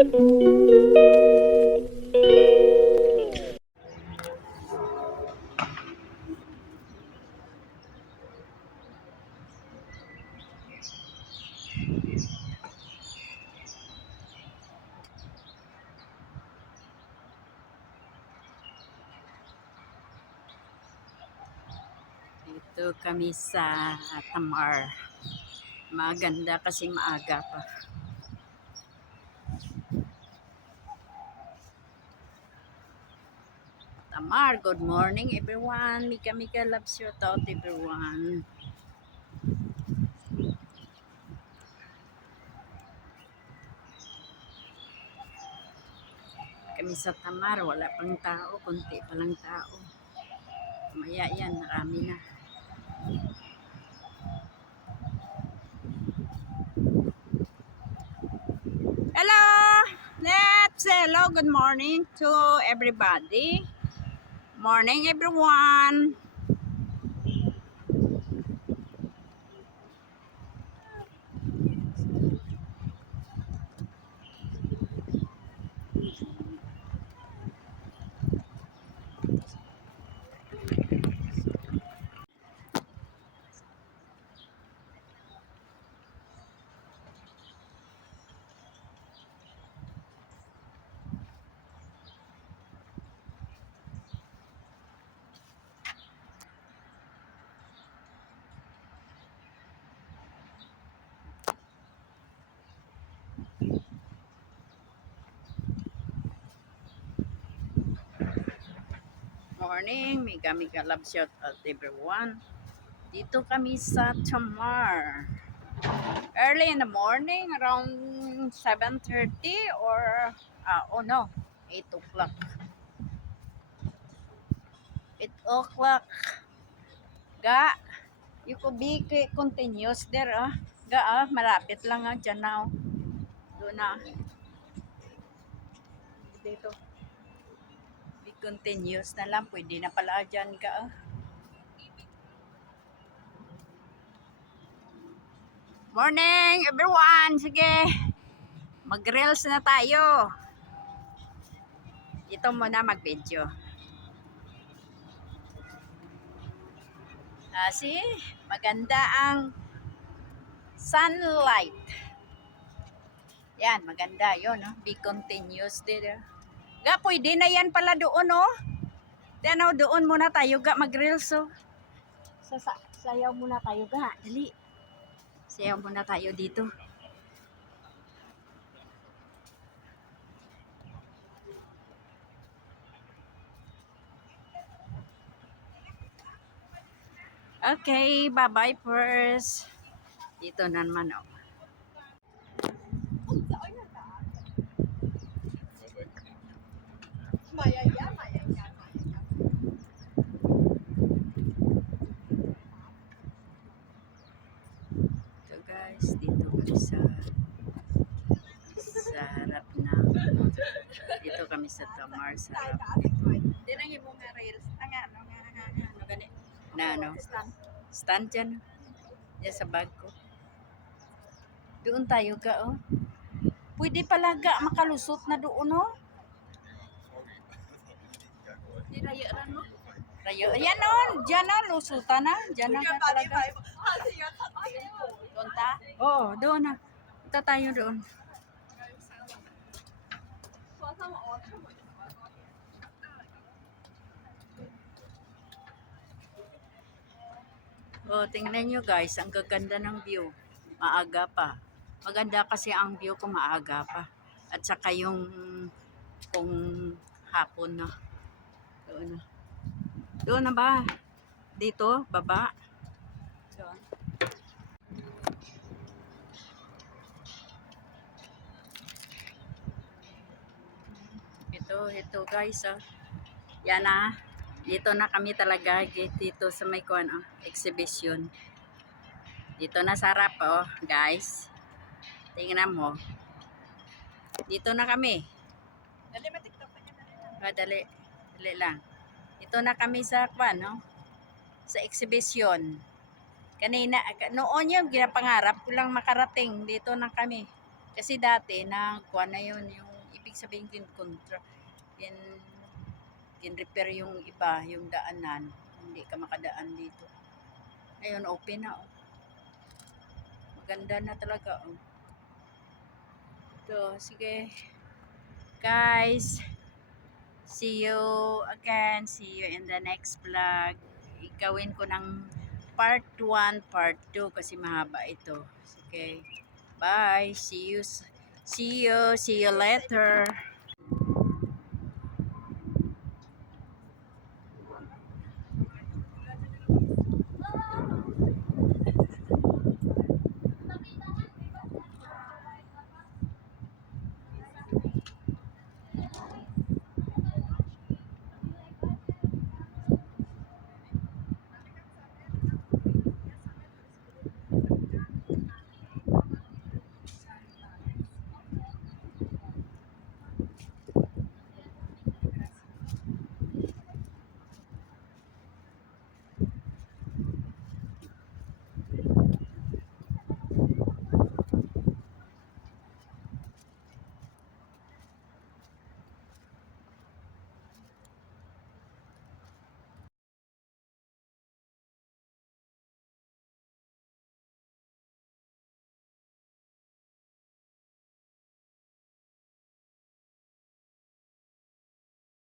Dito kami sa Tamar. Maganda kasi maaga pa. Tamar, good morning everyone. Mika loves you out everyone. Kami sa Tamar, wala pang tao, konti pa lang tao. Maya yan, marami na. Hello! Let's hello, good morning to everybody. Morning everyone. Morning, Mika love shout out everyone. Dito kami sa Tamar. Early in the morning, around 7:30 or oh no, 8 o'clock. 8 o'clock. Ga, you could be continuous there Ga malapit lang dyan na Doon na. Dito. Be continuous na lang, pwede na pala dyan ga Morning everyone! Sige, mag-reels na tayo. Dito muna mag-video. Kasi maganda ang sunlight. Yan, maganda yun. No? Be continuous dito. Ga, pwede na yan pala doon, no? Then, doon muna tayo, ga, mag-reels, oh. Sayaw muna tayo, ga. Dali. Sayaw muna tayo dito. Okay, bye-bye first. Dito na naman, oh. So guys, dito kami sa harap na dito kami sa Tamar sa harap. Di nang yung mga rails. Ano gani? Na ano? Stand dyan. Yan sa bag ko. Doon tayo ka, oh. Pwede pala ga makalusot na doon, oh. Di rayo mo? Rayo. Ayan, oh. Diyan na, lusutan na. Diyan na talaga. Doon ta? Oo, doon na. Punta tayo doon. Oh, tingnan nyo guys, ang gaganda ng view. Maaga pa. Maganda kasi ang view kung maaga pa. At saka yung kung hapon na. Doon na. Doon na ba? Dito, baba. Doon. Ito guys, oh. Yan na. Dito na kami talaga dito sa may exhibition. Dito na sa harap, oh, guys. Tingnan mo. Dito na kami. Dali ma-tiktok pa niya. Dali. Dali lang. Ito na kami sa no? Sa exhibition. Kanina, noon yung ginapangarap ko lang makarating. Dito na kami. Kasi dati, na yun yung ibig sabihin kontra. Repair yung iba, yung daanan. Hindi ka makadaan dito. Ayun, open na. Oh. Maganda na talaga. Oh. So, sige. Guys, see you again. See you in the next vlog. Igawin ko ng part 1, part 2 kasi mahaba ito. Sige. Bye. See you later.